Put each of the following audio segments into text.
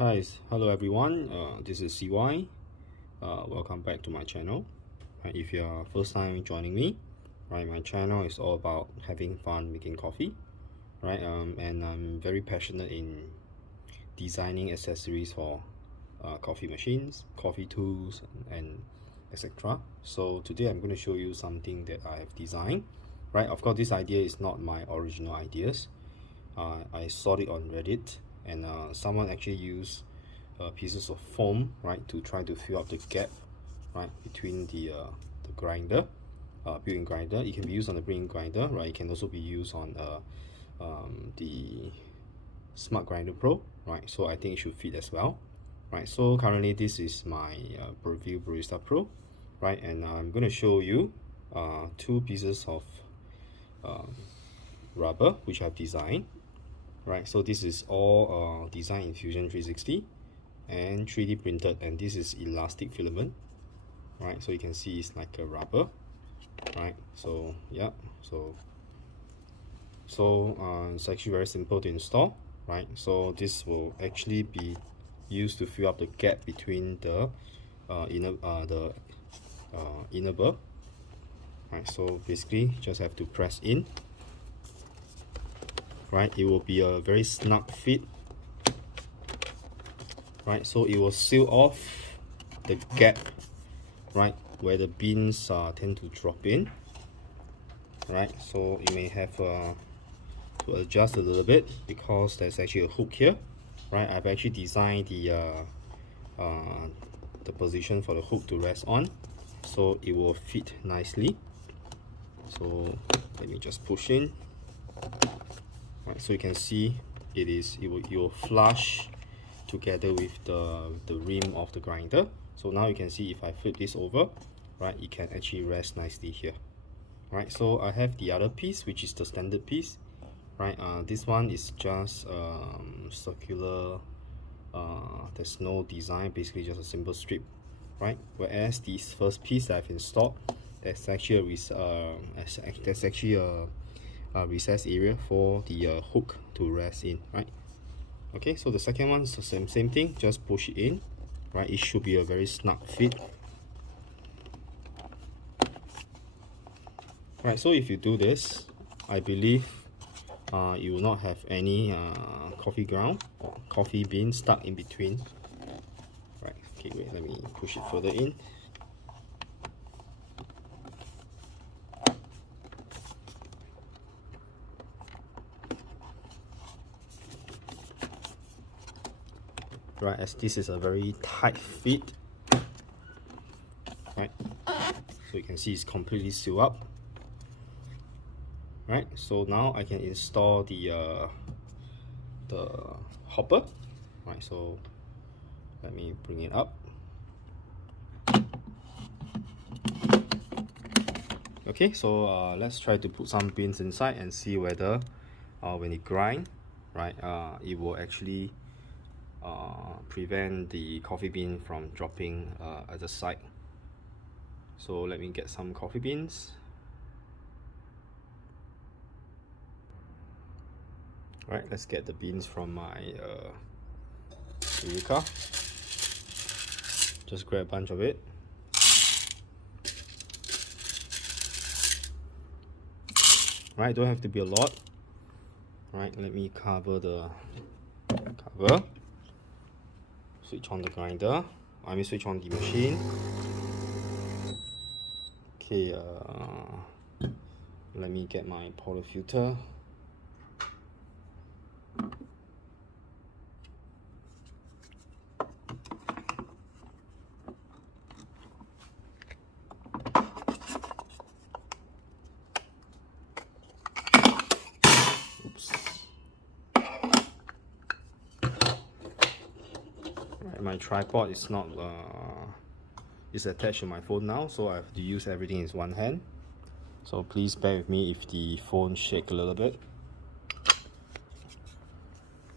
Hello everyone. This is CY. Welcome back to my channel. Right, if you are first time joining me, right, my channel is all about having fun making coffee, right? And I'm very passionate in designing accessories for coffee machines, coffee tools, and etc. So today I'm going to show you something that I have designed. Right, of course, this idea is not my original ideas. I saw it on Reddit, and someone actually used pieces of foam, right, to try to fill up the gap, right, between the grinder, brewing grinder. It can be used on the brewing grinder, right? It can also be used on the Smart Grinder Pro, right? So I think it should fit as well, right? So currently this is my Breville Barista Pro, right? And I'm going to show you two pieces of rubber which I've designed, right? So this is all designed in Fusion 360 and 3D printed, and this is elastic filament, right? So you can see it's like a rubber, right? So yeah, so it's actually very simple to install, right? So this will actually be used to fill up the gap between the inner burr, right? So basically just have to press in, right? It will be a very snug fit, right? So it will seal off the gap, right, where the beans tend to drop in, right? So you may have to adjust a little bit because there's actually a hook here, right? I've actually designed the position for the hook to rest on, so it will fit nicely. So let me just push in, right? So you can see it will flush together with the rim of the grinder. So now you can see if I flip this over, right, it can actually rest nicely here, right? So I have the other piece, which is the standard piece, right? This one is just circular. There's no design, basically just a simple strip, right? Whereas this first piece that I've installed, there's actually a recessed area for the hook to rest in, right? Okay, so the second one is the same thing, just push it in, right? It should be a very snug fit, right? So if you do this, I believe you will not have any coffee ground or coffee bean stuck in between, right? Okay, wait, let me push it further in. Right, as this is a very tight fit, right? So you can see it's completely sealed up, right? So now I can install the hopper, right? So let me bring it up. Okay, so let's try to put some beans inside and see whether when it grind, right, it will actually prevent the coffee bean from dropping at the side. So let me get some coffee beans. Right, let's get the beans from my Eureka. Just grab a bunch of it. Right, don't have to be a lot. Right, let me cover the cover. Switch on the grinder. I mean, switch on the machine. Okay, let me get my portafilter. Oops. Right, my tripod is not is attached to my phone now, so I have to use everything in one hand. So please bear with me if the phone shake a little bit.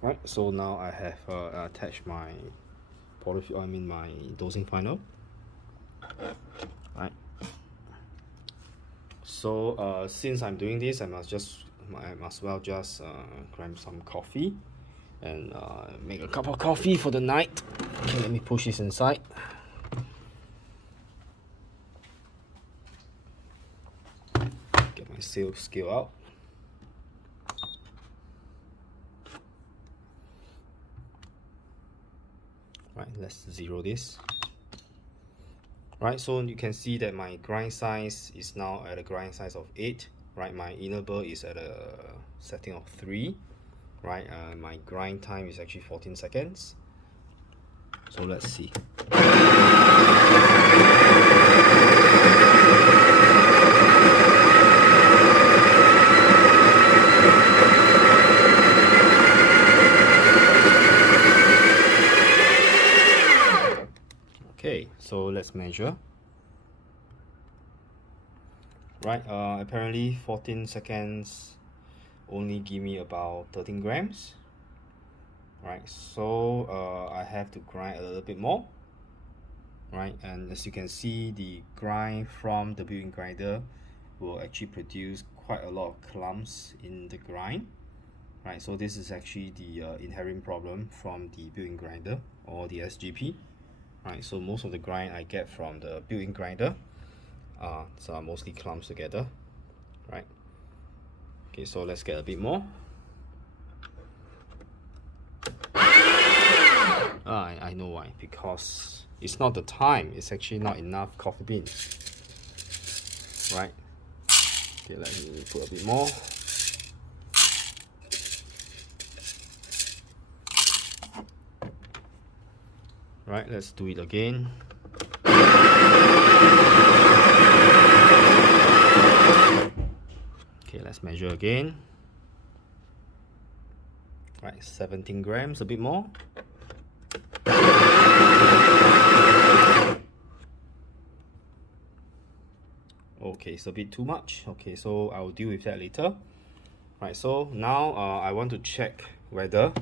Right, so now I have attached my my dosing funnel. Right. So since I'm doing this, I must well just grab some coffee and make a cup of coffee for the night. Okay, let me push this inside. Get my sales scale out. Right, let's zero this. Right, so you can see that my grind size is now at a grind size of 8. Right, my inner burr is at a setting of 3. Right, my grind time is actually 14 seconds. So let's see. Okay, so let's measure. Right, apparently 14 seconds only give me about 13 grams. Right, so I have to grind a little bit more. Right, and as you can see, the grind from the built-in grinder will actually produce quite a lot of clumps in the grind. Right, so this is actually the inherent problem from the built-in grinder or the SGP. Right, so most of the grind I get from the built-in grinder are mostly clumps together. Right. Okay, so let's get a bit more. I know why, because it's not the time, it's actually not enough coffee beans. Right. Okay, let me put a bit more. Right, let's do it again. Okay, let's measure again. Right, 17 grams, a bit more. Okay, it's a bit too much. Okay, so I'll deal with that later. Right, so now I want to check whether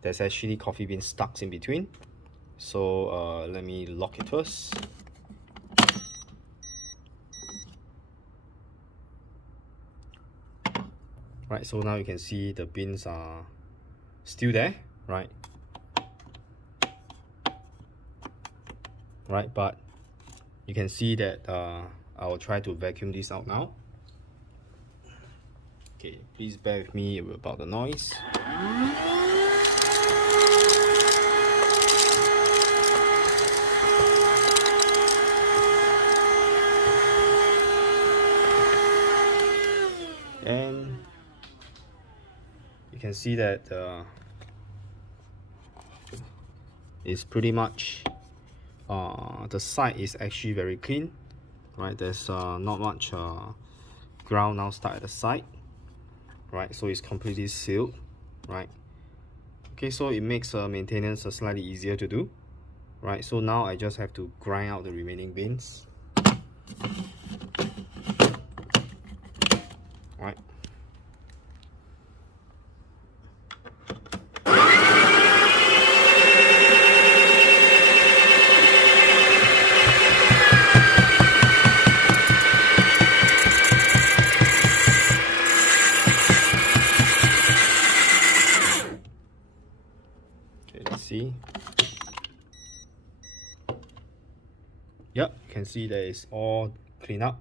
there's actually coffee beans stuck in between. So let me lock it first. Right, so now you can see the beans are still there, right? Right, but you can see that I will try to vacuum this out now. Okay, please bear with me about the noise. And you can see that it's pretty much the side is actually very clean, right? There's not much ground now stuck at the side, right? So it's completely sealed, right? Okay, so it makes maintenance slightly easier to do, right? So now I just have to grind out the remaining beans. Right. Okay, let's see. Yep, you can see that it's all cleaned up.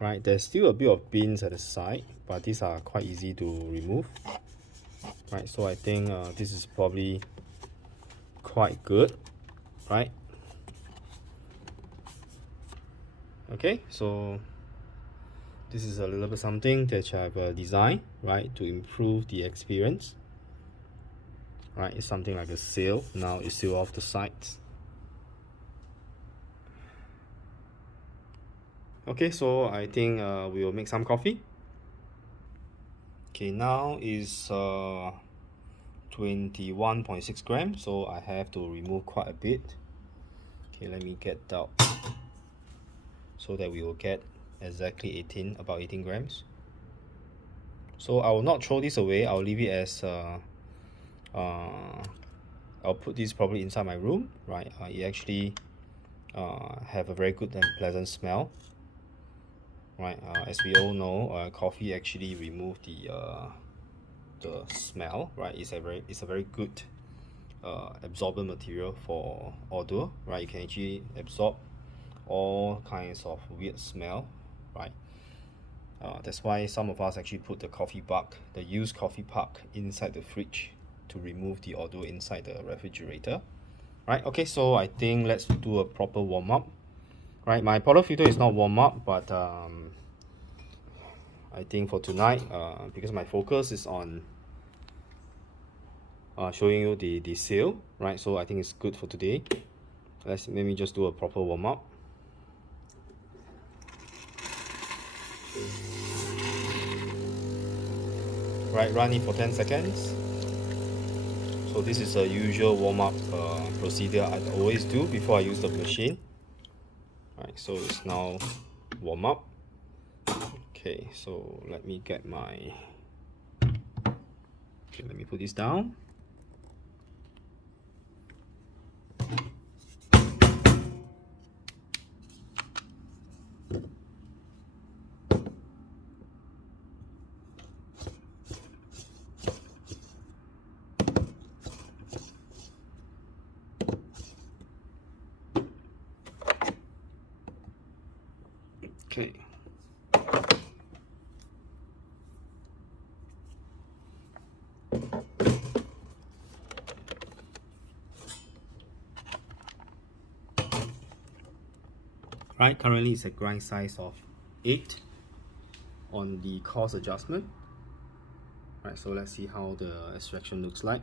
Right, there's still a bit of beans at the side, but these are quite easy to remove. Right, so I think this is probably quite good, right? Okay, so this is a little bit something that I've designed, right, to improve the experience. Right, it's something like a seal. Now it's still off the sides. Okay, so I think we will make some coffee. Okay, now is 21.6 grams, so I have to remove quite a bit. Okay, let me get out so that we will get exactly about 18 grams. So I will not throw this away. I'll leave it as I'll put this probably inside my room, right? It actually have a very good and pleasant smell. Right, as we all know, coffee actually remove the the smell, right? It's a very good absorbent material for odor, right? You can actually absorb all kinds of weird smell, right? That's why some of us actually put the coffee puck, the used coffee puck, inside the fridge to remove the odor inside the refrigerator, right? Okay, so I think let's do a proper warm-up, right? My porter filter is not warm up, but I think for tonight, because my focus is on showing you the seal, right? So I think it's good for today. Let me just do a proper warm-up. Right, run it for 10 seconds. So this is a usual warm-up procedure I always do before I use the machine. Right, so it's now warm up. Okay, so let me get my... Okay, let me put this down. Okay. Right, currently it's a grind size of 8 on the coarse adjustment. Right, so let's see how the extraction looks like.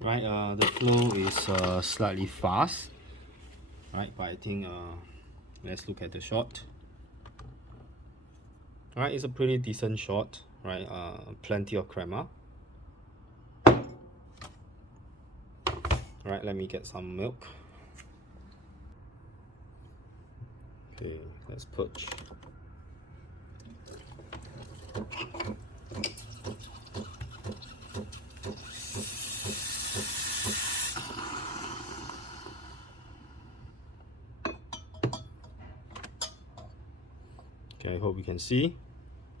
Right, the flow is slightly fast, right? But I think let's look at the shot. Right, it's a pretty decent shot, right? Plenty of crema. Right, let me get some milk. Okay, let's purge. Okay, I hope you can see.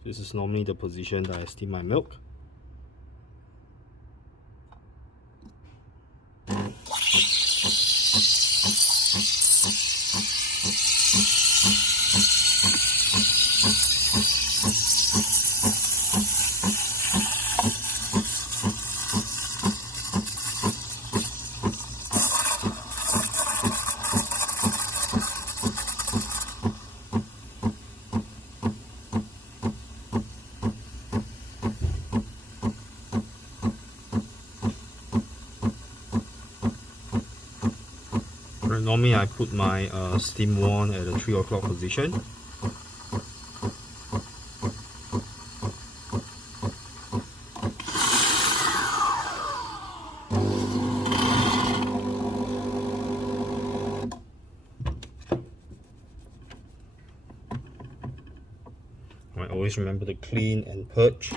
This is normally the position that I steam my milk. Normally I put my steam wand at the 3 o'clock position. I always remember to clean and purge.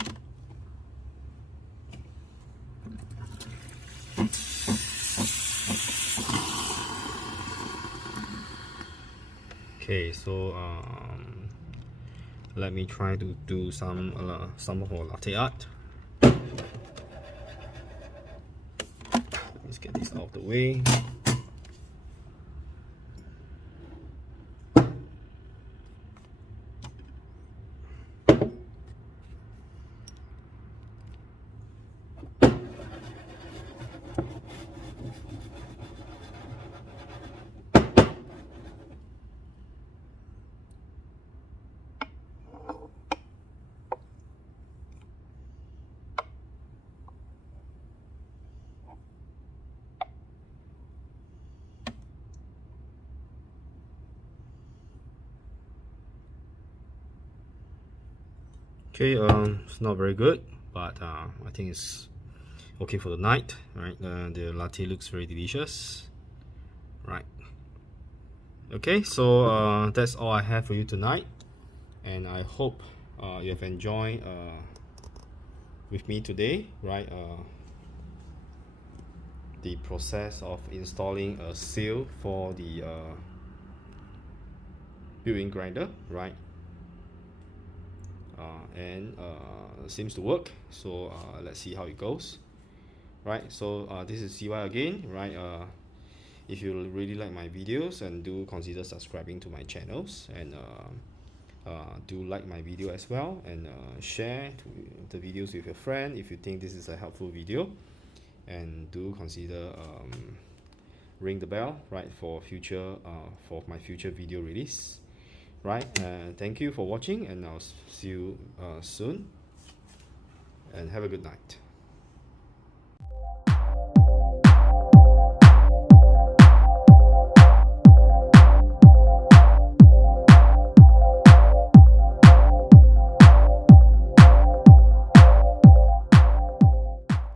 Okay, so let me try to do some of our latte art. Let's get this out of the way. Okay, it's not very good, but I think it's okay for the night, right? The latte looks very delicious, right? Okay, so that's all I have for you tonight, and I hope you have enjoyed with me today, right? The process of installing a seal for the built-in grinder, right? And seems to work, so let's see how it goes, right? So this is CY again, right? If you really like my videos, and do consider subscribing to my channels, and do like my video as well, and share the videos with your friend if you think this is a helpful video, and do consider ring the bell, right, for future for my future video release, right? Thank you for watching, and I'll see you soon, and have a good night.